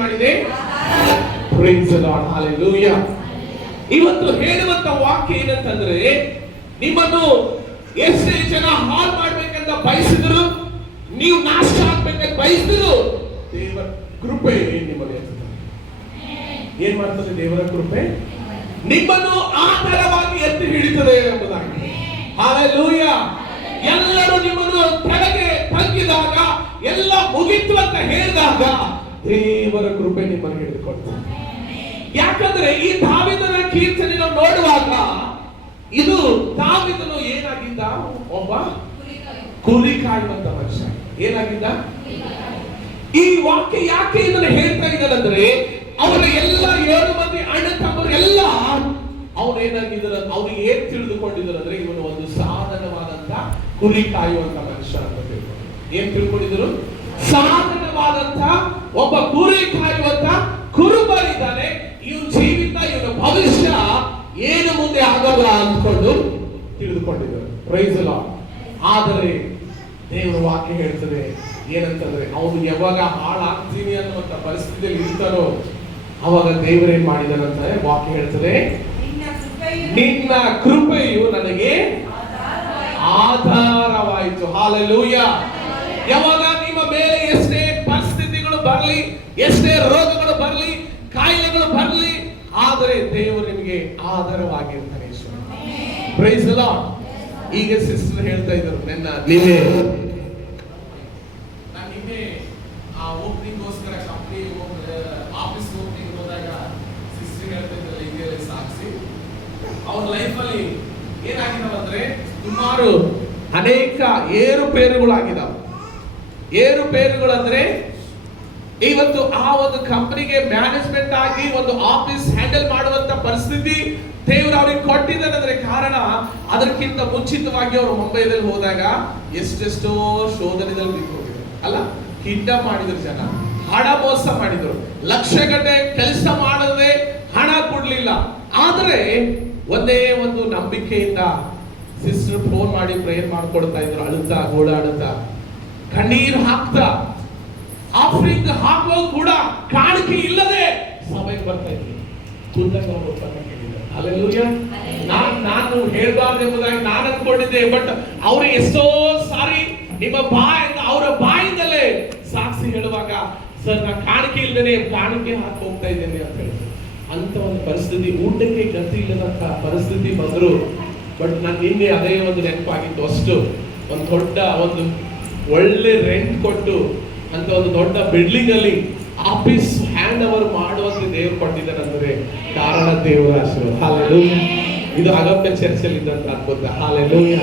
ಮಾಡಿದೆ? Praise the lord, ಹalleluya. ಇವತ್ತು ಹೇಳುವಂತ ವಾಕ್ಯ ಏನಂತಂದ್ರೆ, ನಿಮ್ಮನ್ನು ಎಷ್ಟೇ ಜನ ಹಾಳು ಮಾಡ್ಬೇಕಂತ ಬಯಸಿದ್ರು, ನೀವು ನಾಶ ಆಗ್ಬೇಕಂತ ಬಯಸಿದ್ರು, ದೇವರ ಕೃಪೆ ನಿಮ್ಮನ್ನು ಎತ್ತುತ್ತದೆ. ಏನ್ ಮಾಡ್ತದೆ ದೇವರ ಕೃಪೆ? ನಿಮ್ಮನ್ನು ಆಧಾರವಾಗಿ ಎತ್ತಿ ಹಿಡಿತದೆ ಎಂಬುದಾಗಿ. ಹalleluya. ಎಲ್ಲರೂ ನಿಮ್ಮನ್ನು ಕೆಳಗೆ ತಗ್ಗಿದಾಗ, ಎಲ್ಲ ಮುಗಿತು ಅಂತ ಹೇಳಿದಾಗ ದೇವರ ಕೃಪೆ ನಿಮ್ಮನ್ನು ಹಿಡಿದುಕೊಳ್ತದೆ. ಯಾಕಂದ್ರೆ ಈ ದಾವೀದನ ಕೀರ್ತನೆ ನಾವು ನೋಡುವಾಗ, ಇದು ದಾವೀದನು ಏನಾಗಿದ್ದ? ಒಬ್ಬ ಕುರಿ ಕಾಯುವಂತ ಮನುಷ್ಯ. ಏನಾಗಿದ್ದ? ಈ ವಾಕ್ಯ ಯಾಕೆ ಇದನ್ನು ಹೇಳ್ತಾ ಇದ್ದಾರಂದ್ರೆ, ಅವರ ಎಲ್ಲ 7 ಮಂದಿ ಅಣ್ಣ ತಮ್ಮರು ಎಲ್ಲ ಅವ್ರು ಏನಾಗಿದ್ದಾರೆ, ಅವ್ರು ಏನ್ ತಿಳಿದುಕೊಂಡಿದ್ದಾರೆ ಅಂದ್ರೆ, ಇವನು ಒಂದು ಸಾಧನವಾದಂತ ಕುರಿ ಕಾಯುವಂತ ಮನುಷ್ಯ ಅಂತ ತಿಳ್ಕೊಂಡು. ಏನ್ ತಿಳ್ಕೊಂಡಿದ್ರು? ಸಾಧನವಾದಂತ ಒಬ್ಬ ಕುರಿ ಕಾಯುವಂತ ಕುರುಬರಿದ್ದಾನೆ. ಇವನ ಜೀವಿತ, ಇವನ ಭವಿಷ್ಯ ಏನು ಮುಂದೆ ಆಗಲ್ಲ ಅಂದ್ಕೊಂಡು ತಿಳಿದುಕೊಂಡಿದ್ದಾರೆ. Price the lord. ಆದರೆ ದೇವರ ವಾಕ್ಯ ಹೇಳ್ತದೆ ಏನಂತಂದ್ರೆ, ಅವನು ಯಾವಾಗ ಹಾಳಾಗ್ತೀನಿ ಅನ್ನುವಂತ ಪರಿಸ್ಥಿತಿಯಲ್ಲಿ ಇರ್ತಾನೋ ಅವಾಗ ದೇವರೇನ್ ಮಾಡಿದಾನಂತ ವಾಕ್ಯ ಹೇಳ್ತದೆ, ನಿನ್ನ ಕೃಪೆಯು ನನಗೆ ಆಧಾರವಾಯಿತು. ಹalleluya. ಯಾವಾಗ ನಿಮ್ಮ ಮೇಲೆ ಎಷ್ಟೇ ಪರಿಸ್ಥಿತಿಗಳು ಬರಲಿ, ಎಷ್ಟೇ ರೋಗಗಳು ಬರಲಿ, ಕಾಯಿಲೆಗಳು ಬರಲಿ, ಆದರೆ ದೇವರು ನಿಮಗೆ ಆಧಾರವಾಗಿರ್ತಾನೆ. Praise the lord. ಈಗ ಸಿಸ್ಟರ್ ಹೇಳ್ತಾ ಇದ್ರು, ನಿನ್ನೆ ಆ ಓಪನಿಂಗ್ಗೋಸ್ಕರ ಕಂಪ್ನಿ ಆಫೀಸ್ ಓಪನಿಂಗ್ ಹೋದಾಗ ಸಿಸ್ಟರ್ ಹೇಳ್ತಾ ಇದ್ರಲ್ಲ, ಈಗ ಸಾಕ್ಷಿ ಅವ್ರ ಲೈಫಲ್ಲಿ ಏನಾಗಿದಾವಂದ್ರೆ, ಸುಮಾರು ಅನೇಕ ಏರುಪೇರುಗಳಾಗಿದಾವೆ. ಏರುಪೇರುಗಳಂದ್ರೆ, ಇವತ್ತು ಆ ಒಂದು ಕಂಪನಿಗೆ ಮ್ಯಾನೇಜ್ಮೆಂಟ್ ಆಗಿ ಒಂದು ಆಫೀಸ್ ಹ್ಯಾಂಡಲ್ ಮಾಡುವಂತ ಪರಿಸ್ಥಿತಿ ದೇವರು ಅವ್ರಿಗೆ ಕೊಟ್ಟಿದ್ದಾರೆ. ಕಾರಣ, ಅದಕ್ಕಿಂತ ಮುಂಚಿತವಾಗಿ ಅವರು ಮುಂಬೈದಲ್ಲಿ ಹೋದಾಗ ಎಷ್ಟೆಷ್ಟೋ ಶೋಧನೆದಲ್ಲಿ ಬಿದ್ದು ಹೋಗಿದ್ರು ಅಲ್ಲ. ಕಿಡ್ನಾಪ್ ಮಾಡಿದ್ರು ಜನ, ಹಣ ಮೋಸ ಮಾಡಿದ್ರು, ಲಕ್ಷಗಟ್ಟಲೆ ಕೆಲಸ ಮಾಡದೆ ಹಣ ಕೊಡ್ಲಿಲ್ಲ. ಆದ್ರೆ ಒಂದೇ ಒಂದು ನಂಬಿಕೆಯಿಂದ ಸಿಸ್ಟರ್ ಫೋನ್ ಮಾಡಿ ಪ್ರೇಯರ್ ಮಾಡ್ಕೊಡ್ತಾ ಇದ್ರು, ಅಳುತ್ತಾ ಗೋಳಾಡುತ್ತಾ ಕಣ್ಣೀರು ಹಾಕ್ತಾ. ಆಫರಿಂಗ್ ಹಾಕುವ ಕೂಡ ಕಾಣಿಕೆ ಇಲ್ಲದೆ ಸಭೆಗೆ ಬರ್ತಾ ಇದ್ರು. ಹalleluya. ನಾನು ಹೇಳ್ಬಾರ್ದು ಎಂಬುದಾಗಿ ನಾನು ಅನ್ಕೊಂಡಿದ್ದೆ, ಬಟ್ ಅವರು ಎಷ್ಟೋ ಸಾರಿ ನಿಮ್ಮ ಅವರ ಬಾಯಿಂದಲೇ ಸಾಕ್ಷಿ ಹೇಳುವಾಗ, ಸರ್ ನಾನು ಕಾಣಿಕೆ ಇಲ್ಲದೆ ಕಾಣಿಕೆ ಹಾಕಿ ಹೋಗ್ತಾ ಇದ್ದೇನೆ ಅಂತ ಹೇಳಿ, ಅಂತ ಒಂದು ಪರಿಸ್ಥಿತಿ, ಊಟಕ್ಕೆ ಗತಿ ಇಲ್ಲದಂತ ಪರಿಸ್ಥಿತಿ ಬಂದ್ರು. ಬಟ್ ನಾನು ನಿನ್ನೆ ಅದೇ ಒಂದು ನೆನಪಾಗಿತ್ತು. ಅಷ್ಟು ಒಂದು ದೊಡ್ಡ ಒಂದು ಒಳ್ಳೆ ರೆಂಟ್ ಕೊಟ್ಟು ಅಂತ ಒಂದು ದೊಡ್ಡ ಬಿಲ್ಡಿಂಗ್ ಅಲ್ಲಿ ಆಫೀಸ್ ಹ್ಯಾಂಡ್ ಓವರ್ ಮಾಡುವಂತೆ ದೇವರು ಕೊಟ್ಟಿದ್ದಾರೆ ಅಂದ್ರೆ ಕಾರಣ ದೇವರ ಆಶೀರ್ವಾದ. ಹalleluya. ಇದು ಅಗತ್ಯ ಚರ್ಚೆಯಲ್ಲಿ ಇದ್ದಂತ ಅದ್ಭುತ. ಹalleluya.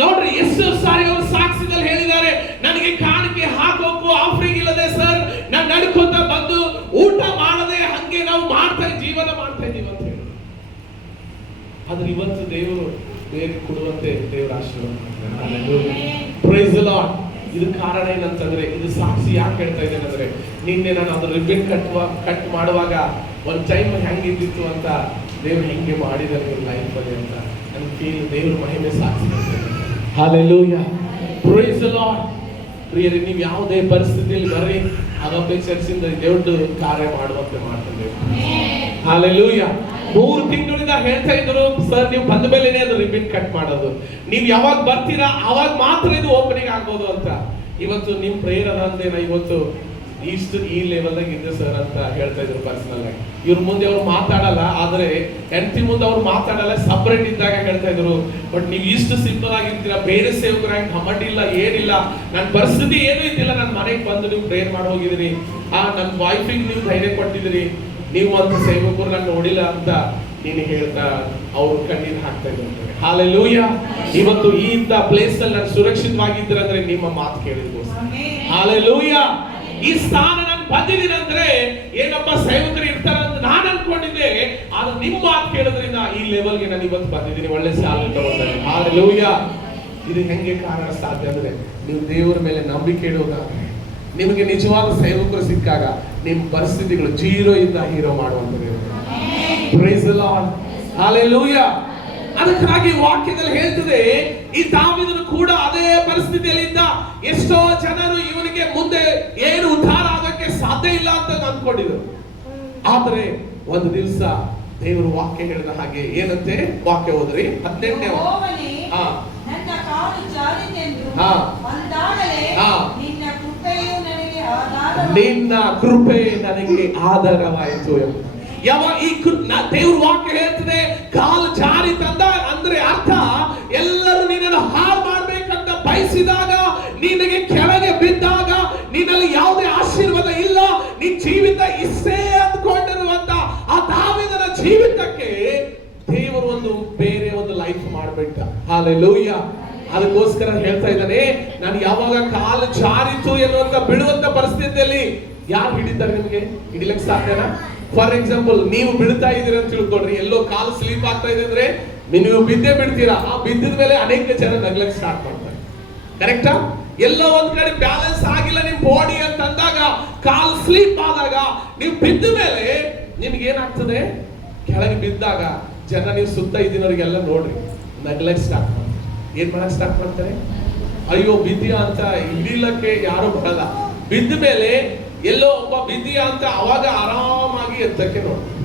ನೋಡ್ರಿ, ಎಷ್ಟು ಸಾರಿ ಅವರು ಸಾಕ್ಷಿದಲ್ಲಿ ಹೇಳಿದ್ದಾರೆ, ನನಗೆ ಕಾಣಿಕೆ ಹಾಕೋಕು ಆಫರಿಂಗ್ ಇಲ್ಲದೆ ಸರ್, ನಾನು ನಡ್ಕೊಂತ ಬಂದು ಊಟ ಮಾಡದೆ ಹಂಗೆ ನಾವು ಜೀವನ ಮಾಡ್ತಾ ಇದೀವಿ ಅಂತ ಹೇಳಿ. ಆದ್ರೆ ಇವತ್ತು ದೇವರು ಬೇರೆ ಕೊಡುವಂತೆ ದೇವರ ಆಶೀರ್ವಾದ. Praise the lord. ಇದು ಕಾರಣ ಏನಂತಂದ್ರೆ, ಇದು ಸಾಕ್ಷಿ ಯಾಕೆ ಹೇಳ್ತಾ ಇದ್ದೇನೆ ಅಂದ್ರೆ, ನಿನ್ನೆ ನಾನು ಅದ್ರ ರಿಬ್ಬನ್ ಕಟ್ ಮಾಡುವಾಗ ಒಂದು ಟೈಮ್ ಹೆಂಗಿದ್ದಿತ್ತು ಅಂತ ದೇವ್ರು ಹೆಂಗೆ ಮಾಡಿದ್ದಾರೆ ಲೈಫ್ ಅಲ್ಲಿ ಅಂತ ನನ್ಗೆ ಫೀಲ್. ದೇವ್ರ ಮಹಿಮೆ ಸಾಕ್ಷಿ. ಹalleluya. Praise the lord. ಪ್ರಿಯರೇ, ನೀವು ಯಾವುದೇ ಪರಿಸ್ಥಿತಿಯಲ್ಲಿ ಬರ್ರಿ, ಅಗಪೆ ಚರ್ಚಿಂದ ದೇವ್ರ ಕಾರ್ಯ ಮಾಡುವಂತೆ ಮಾಡ್ತದೆ. ಹalleluya. 3 ತಿಂಗಳಿಂದ ಹೇಳ್ತಾ ಇದ್ರು, ಸರ್ ನೀವು ಬಂದ ಮೇಲೆನೆ ಅದು ರಿಬ್ಬನ್ ಕಟ್ ಮಾಡೋದು, ನೀವು ಯಾವಾಗ ಬರ್ತೀರಾ ಅವಾಗ ಮಾತ್ರ ಇದು ಓಪನಿಂಗ್ ಆಗ್ಬೋದು ಅಂತ. ಇವತ್ತು ನಿಮ್ ಪ್ರೇಯರ್ ಅದ ಅಂತೇನ ಇವತ್ತು ಈ ಲೆವೆಲ್ದಾಗ ಇದೆ ಸರ್ ಅಂತ ಹೇಳ್ತಾ ಇದ್ರು ಪರ್ಸನಲ್ ಆಗಿ. ಇವ್ರ ಮುಂದೆ ಅವ್ರು ಮಾತಾಡಲ್ಲ, ಆದ್ರೆ ಹೆಂಡತಿ ಮುಂದೆ ಅವ್ರು ಮಾತಾಡಲ್ಲ, ಸಪರೇಟ್ ಇದ್ದಾಗ ಹೇಳ್ತಾ ಇದ್ರು. ಬಟ್ ನೀವು ಇಷ್ಟು ಸಿಂಪಲ್ ಆಗಿರ್ತೀರಾ, ಬೇರೆ ಸೇವಕರಾಗಿ ಘಮಂಡ ಇಲ್ಲ, ಏನಿಲ್ಲ, ನನ್ನ ಪರಿಸ್ಥಿತಿ ಏನೂ ಇದ್ದಿಲ್ಲ, ನನ್ನ ಮನೆಗೆ ಬಂದು ನೀವು ಪ್ರೇಯರ್ ಮಾಡಿ ಹೋಗಿದ್ರಿ, ನನ್ನ ವೈಫಿಗೆ ನೀವು ಧೈರ್ಯ ಕೊಟ್ಟಿದ್ರಿ, ನೀವು ಅಂತ ಸೇವಕರು ನಾನು ನೋಡಿಲ್ಲ ಅಂತ ನೀನು ಹೇಳ್ತಾ ಅವ್ರು ಕಣ್ಣೀರು ಹಾಕ್ತಾ ಇದ್ರು. ಹalleluya. ಇವತ್ತು ಈ ಇಂಥ ಪ್ಲೇಸ್ ಅಲ್ಲಿ ನಾನು ಸುರಕ್ಷಿತವಾಗಿದ್ದೀರ ಅಂದ್ರೆ ನಿಮ್ಮ ಮಾತು ಕೇಳಿದ್ವು. ಹalleluya. ಈ ಸ್ಥಾನ ನಾನು ಬಂದಿದ್ದೀನಿ ಅಂದ್ರೆ ಏನಪ್ಪ ಸೇವಕರು ಇರ್ತಾರ ಅಂತ ನಾನು ಅನ್ಕೊಂಡಿದ್ದೆ, ಆದ್ರೆ ನಿಮ್ಮ ಮಾತು ಕೇಳೋದ್ರಿಂದ ಈ ಲೆವೆಲ್ಗೆ ನಾನು ಇವತ್ತು ಬಂದಿದ್ದೀನಿ, ಒಳ್ಳೆ ಸಾಲ ತಗೊಂಡಿದ್ದೀನಿ. ಹalleluya. ಇದು ಹೆಂಗೆ ಕಾರಣ ಸಾಧ್ಯ ಅಂದ್ರೆ, ನೀವು ದೇವರ ಮೇಲೆ ನಂಬಿಕೆ ಇಡುವಾಗ, ನಿಮಗೆ ನಿಜವಾದ ಸೇವಕರು ಸಿಕ್ಕಾಗ ನಿಮ್ಮ ಪರಿಸ್ಥಿತಿಗಳು ಜೀರೋ ಇಂದ ಹೀರೋ ಮಾಡುವಂಥದ್ದು. Praise the lord. ಹalleluya. ಅದಕ್ಕಾಗಿ ವಾಕ್ಯದಲ್ಲಿ ಹೇಳ್ತದೆ, ಈ ದಾವೀದನು ಕೂಡ ಅದೇ ಪರಿಸ್ಥಿತಿಯಲ್ಲಿ ಇದ್ದ. ಎಷ್ಟೋ ಜನರು ಇವನಿಗೆ ಮುಂದೆ ಏನು ಉದ್ಧಾರ ಆಗಕ್ಕೆ ಸಾಧ್ಯ ಇಲ್ಲ ಅಂದ್ಕೊಂಡಿದ್ರು. ಆದ್ರೆ ಒಂದು ದಿವಸ ದೇವರು ವಾಕ್ಯ ಹೇಳಿದ ಹಾಗೆ ಏನಂತೆ, ವಾಕ್ಯ ಹೋದ್ರಿ 18ನೇ ನನ್ನ ಕಾಲು ಜಾರಿತೆಂದು ಅಂದಾಗಲೇ ನಿನ್ನ ಕೃಪೆಯು ನನಗೆ ಆಧಾರವಾಯಿತು. ಯಾವ ಈ ದೇವ್ರ ವಾಕ್ಯ ಹೇಳ್ತದೆ ಕಾಲು ಜಾರಿ ತಂದ ಅಂದ್ರೆ ಅರ್ಥ ಎಲ್ಲರೂ ನಿನ್ನನ್ನು ಹಾಳು ಮಾಡ್ಬೇಕಂತ ಬಯಸಿದಾಗ, ನಿನಗೆ ಕೆಳಗೆ ಬಿದ್ದಾಗ, ನಿನ್ನಲ್ಲಿ ಯಾವುದೇ ಆಶೀರ್ವಾದ ಇಲ್ಲ, ನಿನ್ ಜೀವಿತ ಇಷ್ಟೇ ಅಂದ್ಕೊಂಡಿರುವಂತ ಆ ದಾವೀದನ ಜೀವಿತಕ್ಕೆ ದೇವರು ಒಂದು ಬೇರೆ ಒಂದು ಲೈಫ್ ಮಾಡ್ಬಿಟ್ಟ. ಹಲ್ಲೆಲೂಯಾ. ಅದಕ್ಕೋಸ್ಕರ ಹೇಳ್ತಾ ಇದ್ದಾನೆ, ನಾನು ಯಾವಾಗ ಕಾಲು ಜಾರಿತು ಎನ್ನುವಂತ ಬೀಳುವಂತ ಪರಿಸ್ಥಿತಿಯಲ್ಲಿ ಯಾರು ಹಿಡಿತಾರೆ? ನಿಮ್ಗೆ ಹಿಡಿಲಕ್ಕೆ ಸಾಧ್ಯನಾ? ಫಾರ್ ಎಕ್ಸಾಂಪಲ್, ನೀವು ಬೀಳ್ತಾ ಇದ್ದೀರಿ ಅಂತ ತಿಳ್ಕೊಡ್ರಿ, ಎಲ್ಲೋ ಕಾಲು ಸ್ಲೀಪ್ ಆಗ್ತಾ ಇದೆ ಅಂದ್ರೆ ನೀವು ಬಿದ್ದೇ ಬಿಡ್ತೀರಾ. ಆ ಬಿದ್ದಿದ ಮೇಲೆ ಅನೇಕ ಜನ ನಗ್ಲಕ್ಕೆ ಸ್ಟಾರ್ಟ್ ಮಾಡ್ತಾರೆ. ಕರೆಕ್ಟಾ? ಎಲ್ಲೋ ಒಂದ್ ಕಡೆ ಬ್ಯಾಲೆನ್ಸ್ ಆಗಿಲ್ಲ ನಿಮ್ ಬಾಡಿ ಅಂತ ಅಂದಾಗ, ಕಾಲ್ ಸ್ಲೀಪ್ ಆದಾಗ, ನೀವು ಬಿದ್ದ ಮೇಲೆ ನಿಮ್ಗೆ ಏನಾಗ್ತದೆ? ಕೆಳಗೆ ಬಿದ್ದಾಗ ಜನ ನೀವು ಸುತ್ತ ಇದ್ದಿನವ್ರಿಗೆಲ್ಲ ನೋಡ್ರಿ ನಗ್ಲಕ್ಕೆ ಸ್ಟಾರ್ಟ್ ಮಾಡ್ತಾರೆ. ಏನ್ ಮಾಡಕ್ ಸ್ಟಾರ್ಟ್ ಮಾಡ್ತಾರೆ? ಅಯ್ಯೋ ಬಿದ್ದಿಯಾ ಅಂತ ಹಿಡಿಲಕ್ಕೆ ಯಾರು ಬರಲ್ಲ. ಬಿದ್ದ ಮೇಲೆ ಎಲ್ಲೋ ಒಬ್ಬ ಬಿದ್ದಿಯಾ ಅಂತ ಅವಾಗ ಆರಾಮಾಗಿ ಎತ್ತಕ್ಕೆ ನೋಡ್ತಾರೆ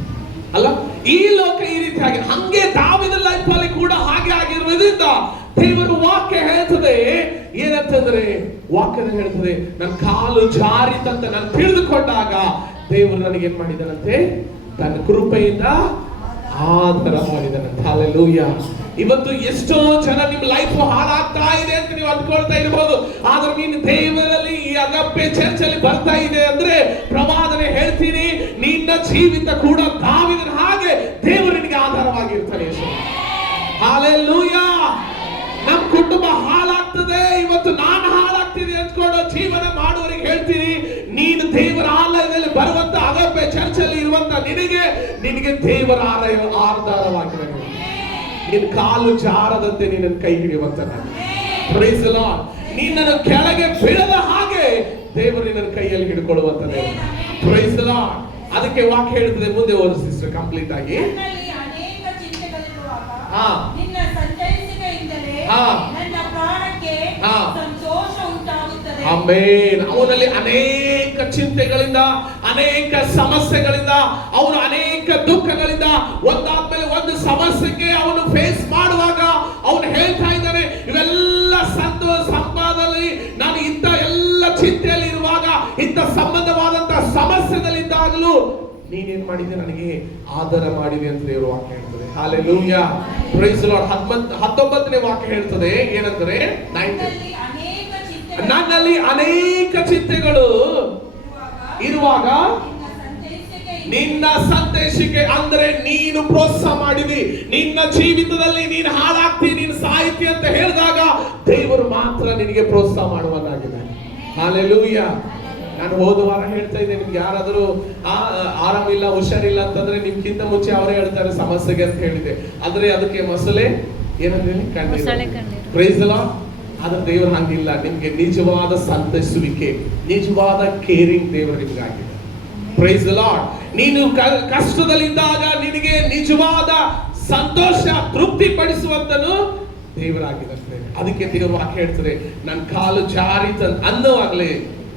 ಅಲ್ಲ. ಈ ಲೋಕ ಈ ರೀತಿ ಆಗಿ, ಹಂಗೆ ದಾವೀದನ ಲೈಫ್ ಅಲ್ಲಿ ಕೂಡ ಹಾಗೆ ಆಗಿರುವುದರಿಂದ ದೇವರ ವಾಕ್ಯ ಹೇಳ್ತದೆ ಏನಂತಂದ್ರೆ, ವಾಕ್ಯದಲ್ಲಿ ಹೇಳ್ತದೆ ನನ್ನ ಕಾಲು ಜಾರಿತಂತ ನಾನು ತಿಳಿದುಕೊಂಡಾಗ ದೇವರು ನನಗೆ ಏನ್ ಮಾಡಿದನಂತೆ? ತನ್ನ ಕೃಪೆಯಿಂದ ಆಧಾರ ಮಾಡಿದನಂತೆ. ಹಲ್ಲೆಲೂಯಾ. ಇವತ್ತು ಎಷ್ಟೋ ಜನ ನಿಮ್ ಲೈಫ್ ಹಾಳಾಗ್ತಾ ಇದೆ ಅಂತ ನೀವು ಅಂದ್ಕೊಳ್ತಾ ಇರಬಹುದು. ಆದ್ರೆ ನೀನು ದೇವರಲ್ಲಿ ಈ ಅಗಪ್ಪೆ ಚರ್ಚಲ್ಲಿ ಬರ್ತಾ ಇದೆ ಅಂದ್ರೆ ಪ್ರವಾದನೆ ಹೇಳ್ತೀನಿ, ನಿನ್ನ ಜೀವಿತ ಕೂಡ ದಾವೀದನ ಹಾಗೆ ದೇವರು ನಿನಗೆ ಆಧಾರವಾಗಿರ್ತಾನೆ. ಹಲ್ಲೆಲೂಯಾ. ನಮ್ ಕುಟುಂಬ ಹಾಳಾಗ್ತದೆ, ಇವತ್ತು ನಾನು ಹಾಳಾಗ್ತಿದೆ ಅಂದ್ಕೊಂಡು ಜೀವನ ಮಾಡುವವರಿಗೆ ಹೇಳ್ತೀನಿ, ನೀನು ದೇವರ ಆಲಯದಲ್ಲಿ ಬರುವಂತ ಅಗಪ್ಪೆ ಚರ್ಚಲ್ಲಿ ಇರುವಂತ ನಿನಗೆ ದೇವರ ಆಧಾರವಾಗಿದೆ. ನಿನ್ನ ಕಾಲು ಜಾರದಂತೆ ನಿನ್ನನ್ನು ಕೈ ಹಿಡಿಯುವಂತ ಪ್ರೈಸ್ ದಿ ಲಾರ್ಡ್. ನಿನ್ನನ್ನು ಕೆಳಗೆ ಬೀಳದ ಹಾಗೆ ದೇವರು ನಿನ್ನನ್ನು ಕೈಯಲ್ಲಿ ಹಿಡ್ಕೊಳ್ಳುವಂತ ದೇವರು. Praise the lord. ಅದಕ್ಕೆ ವಾಕ್ಯ ಹೇಳ್ತದೆ, ಮುಂದೆ ಓದಿ ಸಿಸ್ಟರ್ ಕಂಪ್ಲೀಟ್ ಆಗಿ. ಆಮೆನ್. ಅವನಲ್ಲಿ ಅನೇಕ ಚಿಂತೆಗಳಿಂದ, ಅನೇಕ ಸಮಸ್ಯೆಗಳಿಂದ, ಅವನು ಅನೇಕ ದುಃಖಗಳಿಂದ ಒಂದಾದ್ಮೇಲೆ ಒಂದು ಸಮಸ್ಯೆಗೆ ಅವನು ಫೇಸ್ ಮಾಡುವಾಗ ಅವನು ಹೇಳ್ತಾ ಇದ್ದಾನೆ, ಇವೆಲ್ಲ ಸಂಪಾದನೆ ನಾನು ಇಂಥ ಎಲ್ಲ ಚಿಂತೆಯಲ್ಲಿ ಇರುವಾಗ, ಇಂಥ ಸಂಬಂಧವಾದಂತ ಸಮಸ್ಯೆಗಳಿದ್ದಾಗಲೂ ನೀನೇನ್ ಮಾಡಿದೆ? ನನಗೆ ಆಧಾರ ಮಾಡಿದೆ ಅಂತ ದೇವರು ವಾಕ್ಯ ಹೇಳ್ತದೆ. ಹಲ್ಲೆಲೂಯಾ. Praise the lord. 19ನೇ ವಾಕ್ಯ ಹೇಳ್ತದೆ ಏನಂದ್ರೆ, ನನ್ನಲ್ಲಿ ಅನೇಕ ಚಿಂತೆಗಳು ಇರುವಾಗ ನಿನ್ನ ಸಂದೇಶಕ್ಕೆ ಅಂದ್ರೆ ನೀನು ಪ್ರೋತ್ಸಾಹ ಮಾಡಿದಿ, ನಿನ್ನ ಜೀವಿತದಲ್ಲಿ ನೀನು ಹಾಳಾಗ್ತಿ, ನೀನು ಸಾಹಿತಿ ಅಂತ ಹೇಳಿದಾಗ ದೇವರು ಮಾತ್ರ ನಿನಗೆ ಪ್ರೋತ್ಸಾಹ ಮಾಡುವನಾಗಿದ್ದಾನೆ. ಹಲ್ಲೆಲೂಯಾ. ನಾನು ಹೋದ ವಾರ ಹೇಳ್ತಾ ಇದ್ದೆ, ನಿಮ್ಗೆ ಯಾರಾದರೂ ಆರಾಮಿಲ್ಲ, ಹುಷಾರಿಲ್ಲ ಅಂತಂದ್ರೆ ನಿಮ್ಗಿಂತ ಮುಂಚೆ ಅವರೇ ಹೇಳ್ತಾರೆ ಸಮಸ್ಯೆಗೆ ಅಂತ ಹೇಳಿದೆ. ಆದ್ರೆ ಅದಕ್ಕೆ ಮಸಲೆ ಏನಂದ್ರೆ ಕಣ್ಣೀರು. Praise the lord. ಆದ್ರೆ ದೇವರು ಹಂಗಿಲ್ಲ. ನಿಮ್ಗೆ ನಿಜವಾದ ಸಂತೈಸುವಿಕೆ, ನಿಜವಾದ ಕೇರಿಂಗ್ ದೇವರು ನಿಮ್ಗಾಗಿದೆ. Price the lord. ನೀನು ಕಷ್ಟದಲ್ಲಿದ್ದಾಗ ನಿನಗೆ ನಿಜವಾದ ಸಂತೋಷ ತೃಪ್ತಿ ಪಡಿಸುವಂತನು ದೇವರಾಗಿರುತ್ತೆ. ಅದಕ್ಕೆ ದೇವರು ವಾಕ್ಯ ಹೇಳ್ತದೆ, ನನ್ನ ಕಾಲು ಜಾರಿತ ಅನ್ನೋವಾಗ್ಲೇ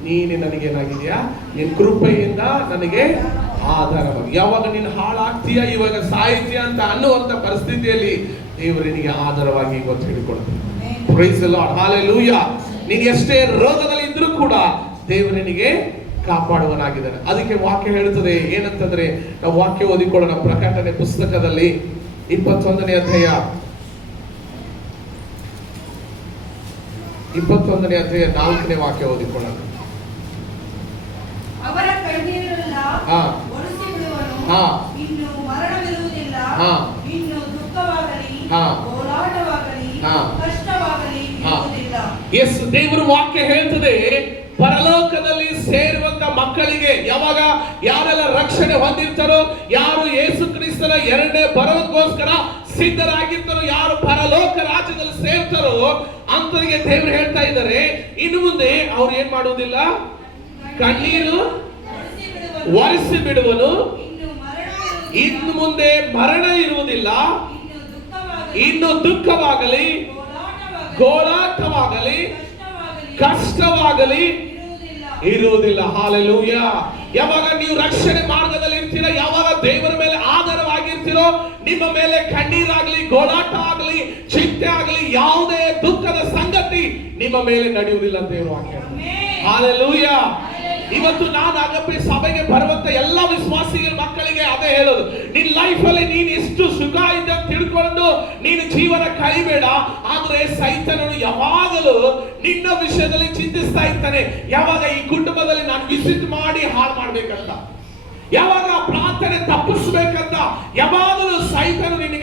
ನೀನೆ ನನಗೇನಾಗಿದೆಯಾ? ನಿನ್ ಕೃಪೆಯಿಂದ ನನಗೆ ಆಧಾರವಾಗಿ. ಯಾವಾಗ ನೀನು ಹಾಳಾಗ್ತೀಯ, ಇವಾಗ ಸಾಹಿತ್ಯ ಅಂತ ಅನ್ನುವಂತ ಪರಿಸ್ಥಿತಿಯಲ್ಲಿ ದೇವರು ನಿನಗೆ ಆಧಾರವಾಗಿ ಇವತ್ತು ಹೇಳಿಕೊಡ್ತಾರೆ. Praise the lord. ಹಲ್ಲೆಲೂಯಾ. ನೀನು ಎಷ್ಟೇ ರೋಗದಲ್ಲಿ ಇದ್ರೂ ಕೂಡ ದೇವರು ನಿನಗೆ ಕಾಪಾಡುವನಾಗಿದ್ದಾನೆ. ಅದಕ್ಕೆ ವಾಕ್ಯ ಹೇಳ್ತದೆ ಏನಂತಂದ್ರೆ, ನಾವು ವಾಕ್ಯ ಓದಿಕೊಳ್ಳೋಣ. ಪ್ರಕಟಣೆ ಪುಸ್ತಕದಲ್ಲಿ 21ನೇ ಅಧ್ಯಾಯ 4ನೇ ವಾಕ್ಯ ಓದಿಕೊಳ್ಳೋಣ. ಅವರ ಕಣ್ಣೀರೆಲ್ಲ ಒರೆಸಿ ಬಿಡುವನು, ಇನ್ನು ಮರಣವಿರುವುದಿಲ್ಲ, ಇನ್ನು ದುಃಖವಾಗಲಿ, ಹೋರಾಟವಾಗಲಿ, ಕಷ್ಟವಾಗಲಿ ಇರುವುದಿಲ್ಲ. ಎಸ್, ದೇವರ ವಾಕ್ಯ ಹೇಳ್ತದೆ, ಪರಲೋಕದಲ್ಲಿ ಸೇರುವಂತ ಮಕ್ಕಳಿಗೆ ಯಾವಾಗ ಯಾರೆಲ್ಲ ರಕ್ಷಣೆ ಹೊಂದಿರ್ತಾರೋ, ಯಾರು ಯೇಸು ಕ್ರಿಸ್ತನ ಎರಡನೇ ಬರೋದಕ್ಕೋಸ್ಕರ ಸಿದ್ಧರಾಗಿರ್ತಾರೋ, ಯಾರು ಪರಲೋಕ ರಾಜ್ಯದಲ್ಲಿ ಸೇರ್ತಾರೋ ಅಂತವರಿಗೆ ದೇವರು ಹೇಳ್ತಾ ಇದ್ದಾರೆ, ಇನ್ನು ಮುಂದೆ ಅವ್ರು ಏನ್ ಮಾಡುವುದಿಲ್ಲ, ಕಣ್ಣೀರು ಒರೆಸಿ ಬಿಡುವನು, ಇನ್ನು ಮುಂದೆ ಮರಣ ಇರುವುದಿಲ್ಲ, ಇನ್ನು ದುಃಖವಾಗಲಿ, ಗೋಳಾಟವಾಗಲಿ, ಕಷ್ಟವಾಗಲಿ ಇರುವುದಿಲ್ಲ. ಹಾಲೆಲೂಯ. ಯಾವಾಗ ನೀವು ರಕ್ಷಣೆ ಮಾರ್ಗದಲ್ಲಿ ಇರ್ತೀರೋ, ಯಾವಾಗ ದೇವರ ಮೇಲೆ ಆಧಾರವಾಗಿರ್ತೀರೋ, ನಿಮ್ಮ ಮೇಲೆ ಕಣ್ಣೀರಾಗ್ಲಿ, ಗೋಳಾಟ ಆಗ್ಲಿ, ಚಿಂತೆ ಆಗ್ಲಿ, ಯಾವುದೇ ದುಃಖದ ಸಂಗತಿ ನಿಮ್ಮ ಮೇಲೆ ನಡೆಯುವುದಿಲ್ಲ ಅಂತ ದೇವರು ವಾಕ್ಯ. ಹಾಲೆಲೂಯ. ಇವತ್ತು ನಾನು ಅಗಪೆ ಸಭೆಗೆ ಬರುವಂತ ಎಲ್ಲ ವಿಶ್ವಾಸಿಗಳ ಮಕ್ಕಳಿಗೆ ಅದೇ ಹೇಳೋದು, ನಿನ್ ಲೈಫ್ ಅಲ್ಲಿ ನೀನು ಎಷ್ಟು ಸುಖ ಇದೆ ಅಂತ ತಿಳ್ಕೊಂಡು ನೀನು ಜೀವನ ಕಳಿಬೇಡ. ಆದ್ರೆ ಸೈತನನು ಯಾವಾಗಲೂ ನಿನ್ನ ವಿಷಯದಲ್ಲಿ ಚಿಂತಿಸ್ತಾ ಇರ್ತಾನೆ. ಯಾವಾಗ ಈ ಕುಟುಂಬದಲ್ಲಿ ನಾನು ವಿಸಿಟ್ ಮಾಡಿ ಹಾಳು ಮಾಡ್ಬೇಕಂತ, ಯಾವಾಗ ಪ್ರಾರ್ಥನೆ ತಪ್ಪಿಸ್ಬೇಕಂತ ಯಾವಾಗಲೂ ಸೈತನು ನಿನಗೆ